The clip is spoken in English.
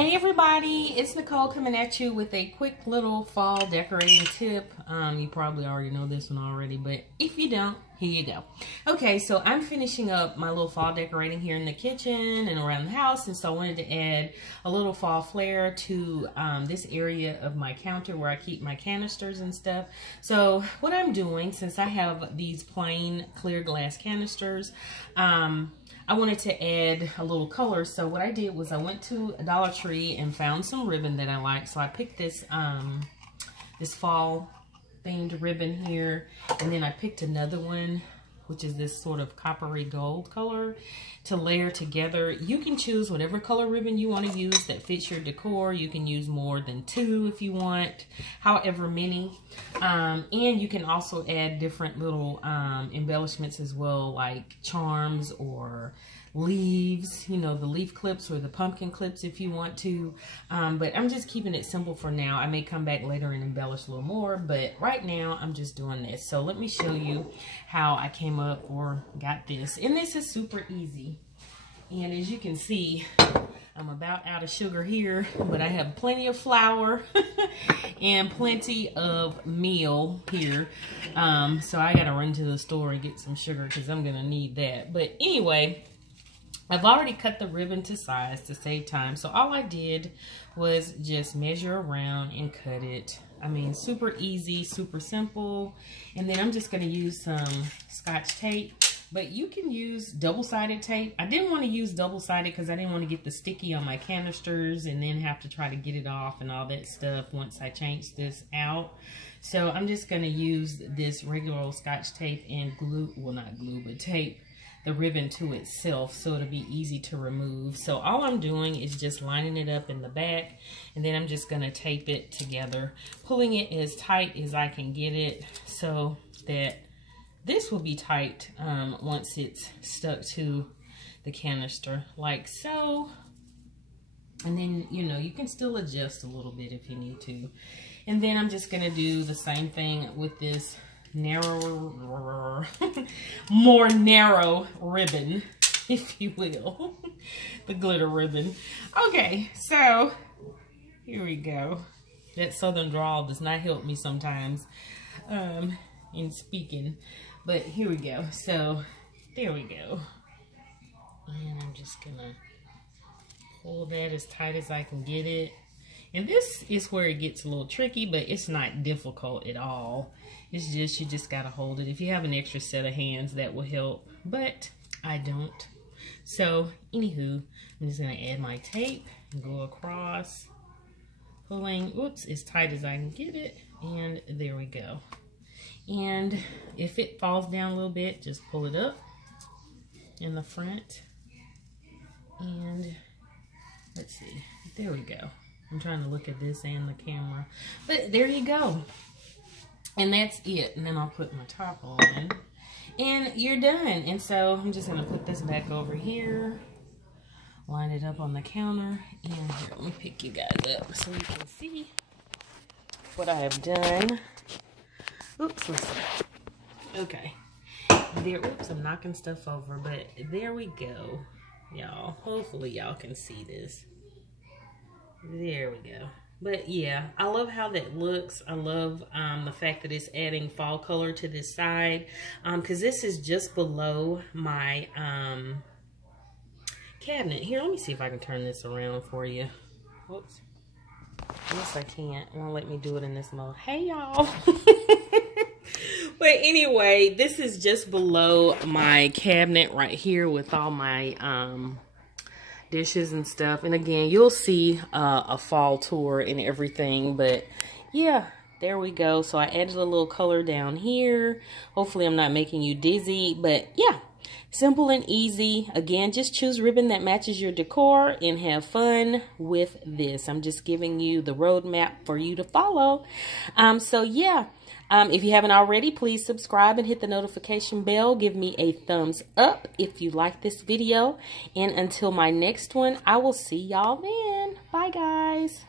Hey everybody, it's Nicole coming at you with a quick little fall decorating tip. You probably already know this one already, but if you don't, here you go. Okay, so I'm finishing up my little fall decorating here in the kitchen and around the house, and so I wanted to add a little fall flair to this area of my counter where I keep my canisters and stuff. So what I'm doing, since I have these plain clear glass canisters, I wanted to add a little color. So what I did was I went to a Dollar Tree and found some ribbon that I liked. So I picked this this fall themed ribbon here, and then I picked another one, which is this sort of coppery gold color, to layer together. You can choose whatever color ribbon you want to use that fits your decor. You can use more than 2 if you want, however many. And you can also add different little embellishments as well, like charms or leaves, you know, the leaf clips or the pumpkin clips if you want to. But I'm just keeping it simple for now. I may come back later and embellish a little more, but right now I'm just doing this. So let me show you how I came up or got this. And this is super easy. And as you can see, I'm about out of sugar here, but I have plenty of flour and plenty of meal here. So I gotta run to the store and get some sugar because I'm gonna need that. But anyway, I've already cut the ribbon to size to save time. So all I did was just measure around and cut it. I mean, super easy, super simple. And then I'm just gonna use some Scotch tape. But you can use double-sided tape. I didn't want to use double-sided because I didn't want to get the sticky on my canisters and then have to try to get it off and all that stuff once I change this out. So I'm just going to use this regular old Scotch tape and glue, well not glue, but tape the ribbon to itself so it'll be easy to remove. So all I'm doing is just lining it up in the back, and then I'm just going to tape it together, pulling it as tight as I can get it so that this will be tight once it's stuck to the canister, like so. And then, you know, you can still adjust a little bit if you need to. And then I'm just going to do the same thing with this narrower, more narrow ribbon, if you will. The glitter ribbon. Okay, so here we go. That southern drawl does not help me sometimes in speaking. But here we go. So there we go. And I'm just gonna pull that as tight as I can get it. And this is where it gets a little tricky, but it's not difficult at all. It's just, you just gotta hold it. If you have an extra set of hands, that will help, but I don't. So anywho, I'm just gonna add my tape and go across, pulling, oops, as tight as I can get it. And there we go. And if it falls down a little bit, just pull it up in the front. And let's see, there we go. I'm trying to look at this and the camera. But there you go. And that's it. And then I'll put my top on. And you're done. And so I'm just going to put this back over here. Line it up on the counter. And here, let me pick you guys up so you can see what I have done. Oops, listen. Okay. There, oops, I'm knocking stuff over, but there we go, y'all. Hopefully y'all can see this. There we go. But yeah, I love how that looks. I love the fact that it's adding fall color to this side, because this is just below my cabinet. Here, let me see if I can turn this around for you. Whoops. Yes, I can't. It won't let me do it in this mode. Hey, y'all. But anyway, this is just below my cabinet right here with all my dishes and stuff. And again, you'll see a fall tour and everything. But yeah, there we go. So I added a little color down here. Hopefully I'm not making you dizzy. But yeah, simple and easy. Again, just choose ribbon that matches your decor and have fun with this. I'm just giving you the roadmap for you to follow. So yeah. If you haven't already, please subscribe and hit the notification bell. Give me a thumbs up if you like this video. And until my next one, I will see y'all then. Bye, guys.